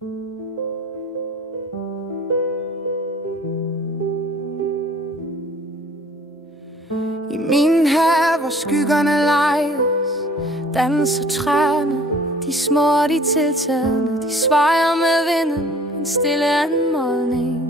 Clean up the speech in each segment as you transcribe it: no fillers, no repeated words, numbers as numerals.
I min have, hvor skyggerne leges, danser træerne, de små og de tiltagende, de svejer med vinden, en stille anmodning.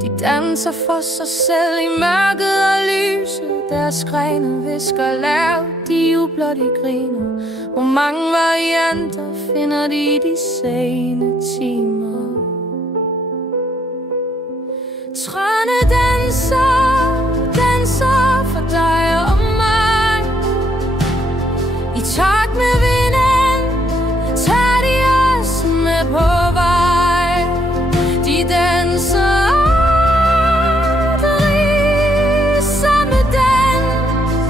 De danser for sig selv i mørket og lyset, deres grene visker lavt, de jubler, de griner. Hvor mange varianter finder de i de sene timer? Træerne danser, danser for dig og mig. I takt med vinden tager de os med på vej. De danser aldrig samme dans.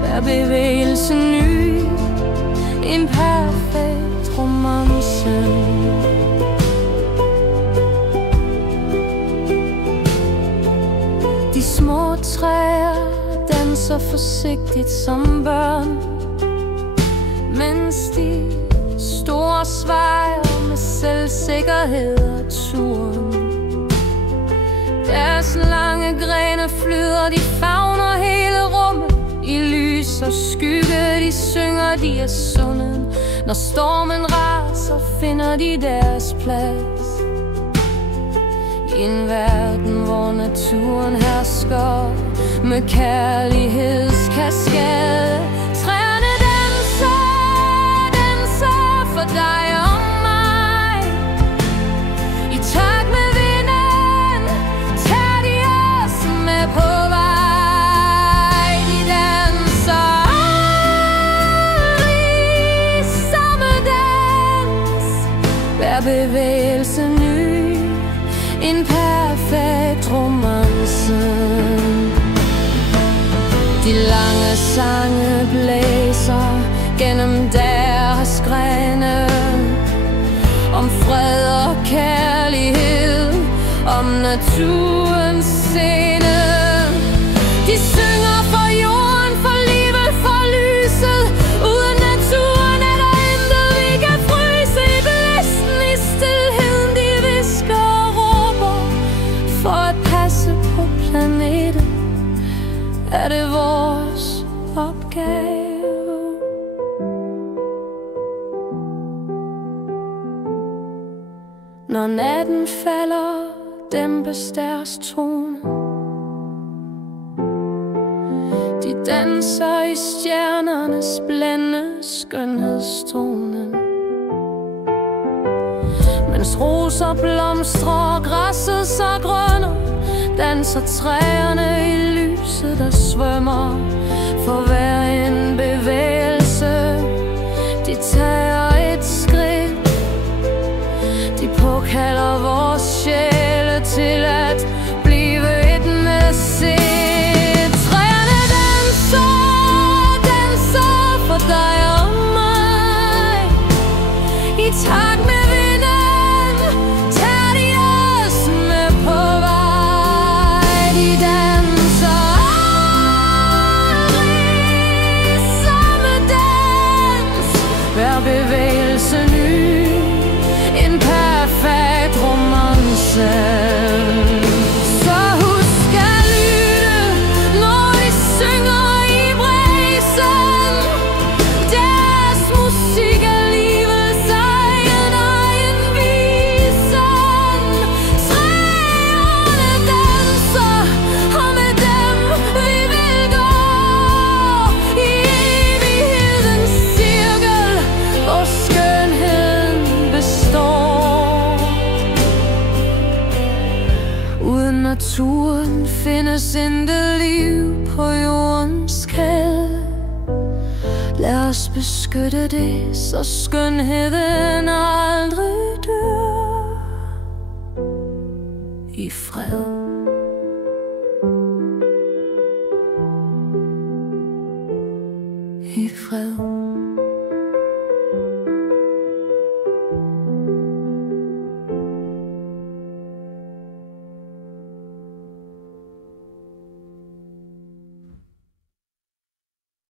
Hver bevægelse ny, en perfekt romance. De små træer danser forsigtigt som børn, mens de store svejer med selvsikkerhed og turen. Deres lange grene flyder, de favner hele rummet. I lys og skygge, de synger, de er sundet. Når stormen raser, finder de deres plads i en verden, hvor naturen hersker med kærlighedskaskade. Træerne danser, danser for dig og mig. I takt med vinden tager de os med på vej. De danser aldrig samme dans. Hver bevægelse ny, en perfekt romance. De lange sange blæser gennem deres grene, om fred og kærlighed, om naturens scene. De synger for jorden, for livet, for lyset. Uden naturen er der intet, vi kan fryse. I blæsten, i stilheden, de visker og råber. For at passe på planeten er det vores opgave. Når natten falder, dæmpes deres tone. De danser i stjernernes blænde skønhedstonen. Mens roser blomstrer og græsset så grønner, danser træerne i lyset, der svømmer. For hver en bevægelse, de tager et skridt. De påkalder vores sjæle til at blive et med sit. Træerne danser, danser for dig og mig. I takt med vinden tager de os med på vej. De danser aldrig samme dans. Hver bevægelse ny, en perfekt romance. Så husk at lytte, når de synger i bræsen. Deres musik er livets egen visen. Træerne danser, og med dem vi vil gå i evighedens cirkel, hvor skønheden består. Uden naturen findes intet liv på jordens kæde. Lad os beskytte det, så skønheden aldrig dør. I fred. I fred.